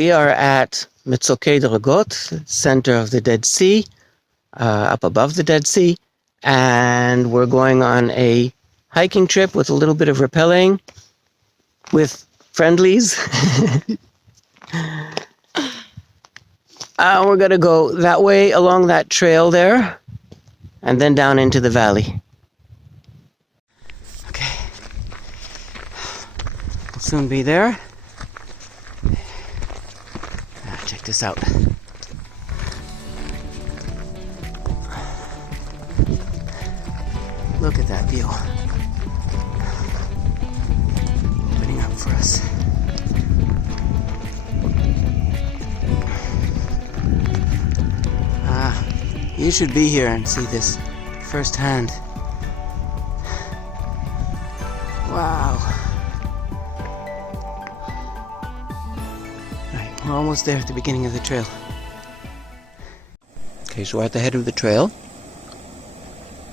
We are at Mitzokei Dragot, center of the Dead Sea, up above the Dead Sea, and we're going on a hiking trip with a little bit of rappelling with friendlies. We're going to go that way along that trail there, and then down into the valley. Okay. We'll soon be there. Check this out. Look at that view. Opening up for us. You should be here and see this firsthand. Wow. Right, we're almost there at the beginning of the trail. Okay, so we're at the head of the trail.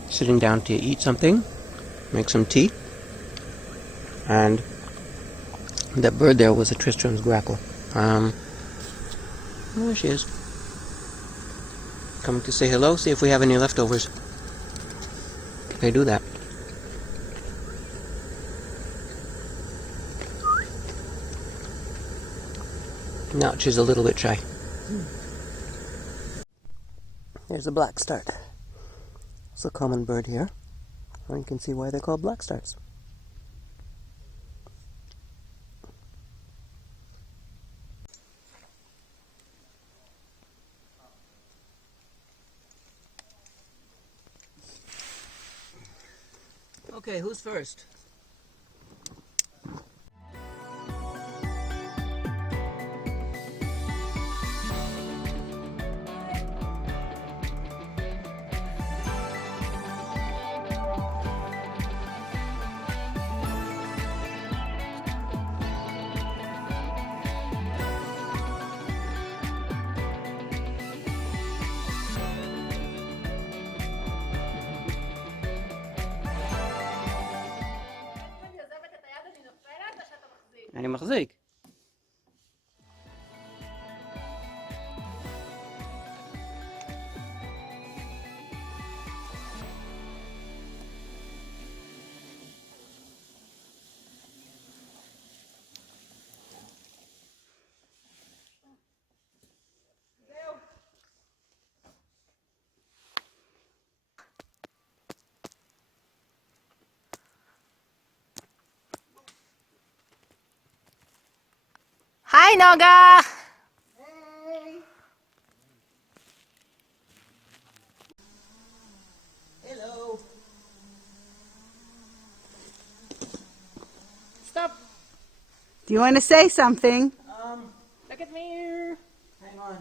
Sitting down to eat something, make some tea. And that bird there was a Tristram's grackle. There she is. Coming to say hello, see if we have any leftovers. Can I do that? No, she's a little bit shy. There's a black start. It's a common bird here. Or you can see why they're called black starts. Okay, who's first? אני מחזיק. Hi, Noga! Hey! Hello! Stop! Do you want to say something? Look at me! Hang on.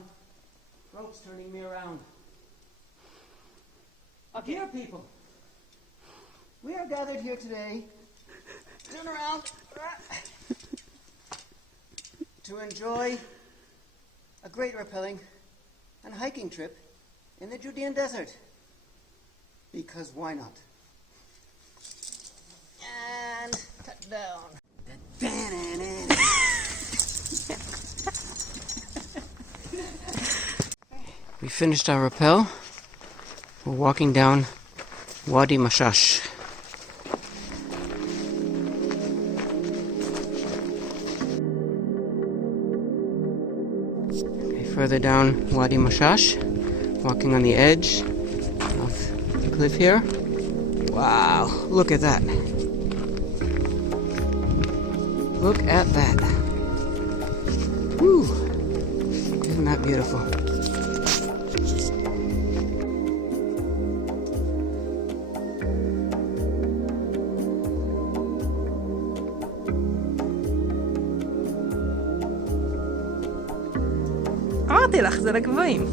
Rope's turning me around. Okay. Dear people, we are gathered here today. Turn around. To enjoy a great rappelling and hiking trip in the Judean Desert. Because why not? And cut down. We finished our rappel. We're walking down Wadi Mashash. Further down Wadi Mashash, walking on the edge of the cliff here. Wow, look at that. Look at that. Woo! Isn't that beautiful? אמרתי לך, זה לגבוהים.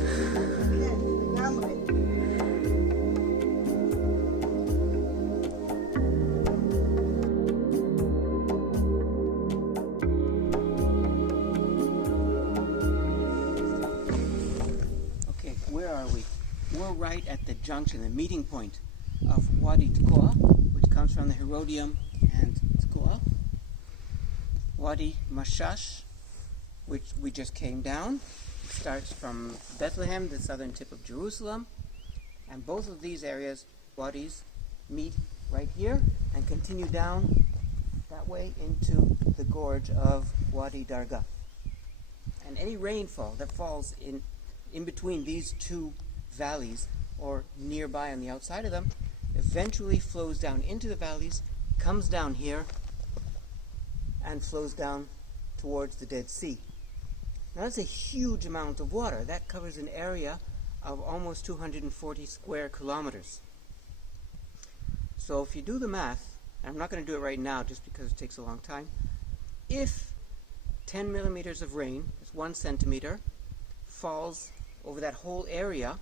Okay, where are we? We're right at the junction, the meeting point of Wadi Tkoa, which comes from the Herodium and Tkoa. Wadi Mashash, which we just came down. It starts from Bethlehem, the southern tip of Jerusalem, and both of these areas, wadis, meet right here and continue down that way into the gorge of Wadi Darga. And any rainfall that falls in between these two valleys or nearby on the outside of them eventually flows down into the valleys, comes down here, and flows down towards the Dead Sea. Now that's a huge amount of water. That covers an area of almost 240 square kilometers. So if you do the math, and I'm not going to do it right now just because it takes a long time, if 10 millimeters of rain, that's 1 centimeter, falls over that whole area,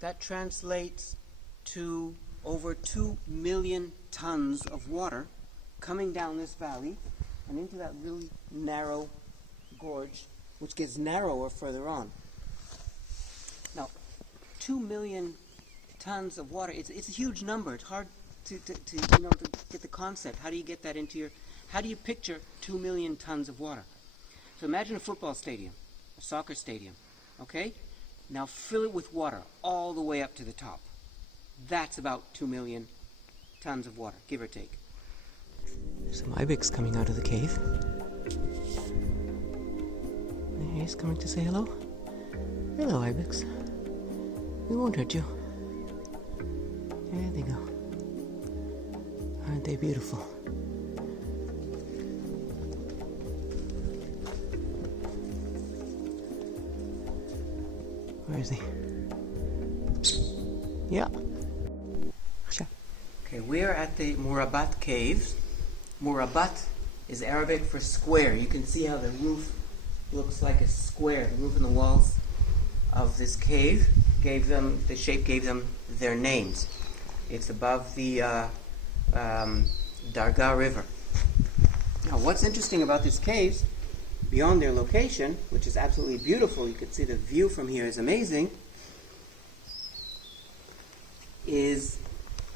that translates to over 2 million tons of water coming down this valley and into that really narrow gorge, which gets narrower further on. Now, 2 million tons of water, it's a huge number. It's hard to get the concept. How do you get that into your, how do you picture 2 million tons of water? So imagine a football stadium, a soccer stadium, okay? Now fill it with water all the way up to the top. That's about 2 million tons of water, give or take. There's some ibex coming out of the cave. He's coming to say hello. Hello, ibex. We won't hurt you. There they go. Aren't they beautiful? Where is he? Yeah. Okay, we are at the Murabat caves. Murabat is Arabic for square. You can see how the roof looks like a square. The roof and the walls of this cave gave them, the shape gave them their names. It's above the Darga River. Now what's interesting about these caves, beyond their location, which is absolutely beautiful, you can see the view from here is amazing, is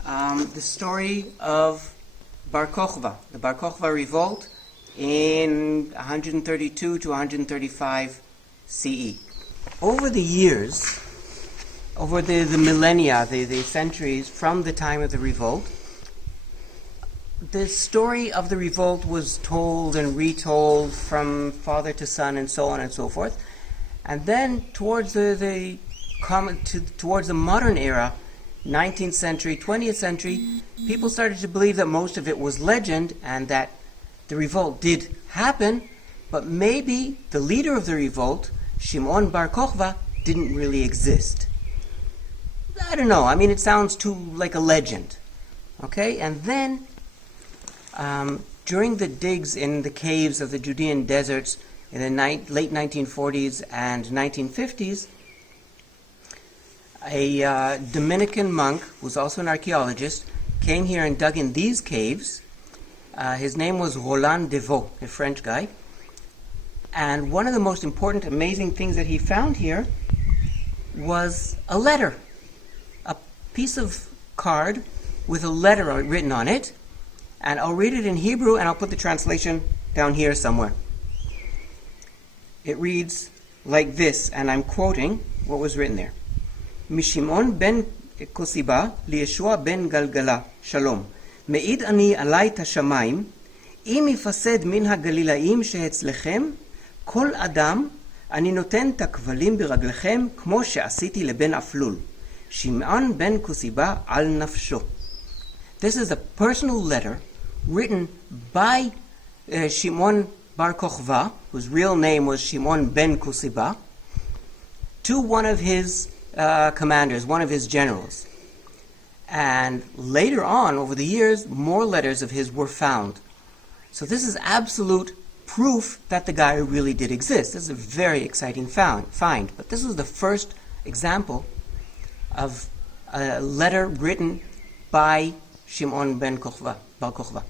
the story of Bar Kokhba, the Bar Kokhba revolt in 132 to 135 CE. Over the years, over the millennia, the centuries from the time of the revolt, the story of the revolt was told and retold from father to son and so on and so forth. And then towards the modern era, 19th century, 20th century, people started to believe that most of it was legend and that the revolt did happen, but maybe the leader of the revolt, Shimon Bar Kokhba, didn't really exist. I don't know. I mean, it sounds too like a legend. Okay? And then, during the digs in the caves of the Judean deserts in the late 1940s and 1950s, a Dominican monk, who's also an archaeologist, came here and dug in these caves. His name was Roland Devaux, a French guy. And one of the most important, amazing things that he found here was a letter. A piece of card with a letter written on it. And I'll read it in Hebrew and I'll put the translation down here somewhere. It reads like this, and I'm quoting what was written there. Mishimon ben Kosiba liyeshua ben Galgala shalom. Me'id ani alay tashamayim im yifased min hagalilaim shehetzlechem kol adam ani noten takvalim biraglechem kmo she'asiti leben aflul. Shimon ben Kosiba al nafsho. This is a personal letter written by Shimon Bar Kokhba, whose real name was Shimon ben Kosiba, to one of his commanders, one of his generals. And later on, over the years, more letters of his were found. So this is absolute proof that the guy really did exist. This is a very exciting find. But this was the first example of a letter written by Shimon ben Bar Kokhba.